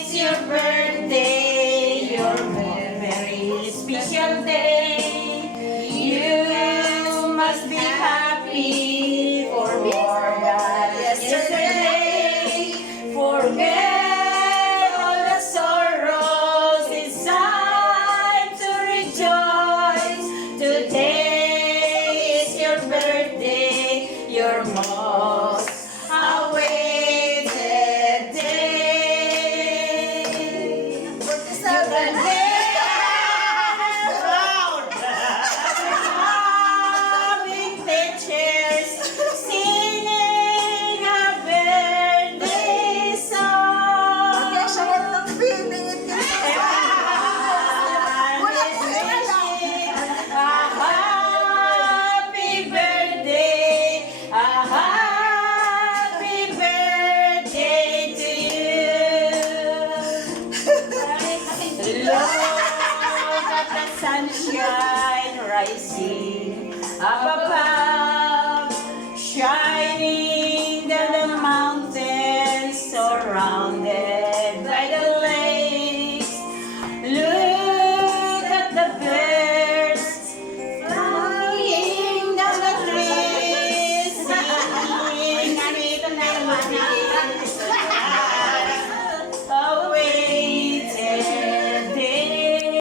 It's your birthday, your very special day. You must be happy for more than yesterday. Forget all the sorrows, it's time to rejoice. Today is your birthday, your most awaited day. You can dance around, having pictures, singing a birthday song. Happy birthday, a happy birthday to you. Look at the sunshine rising above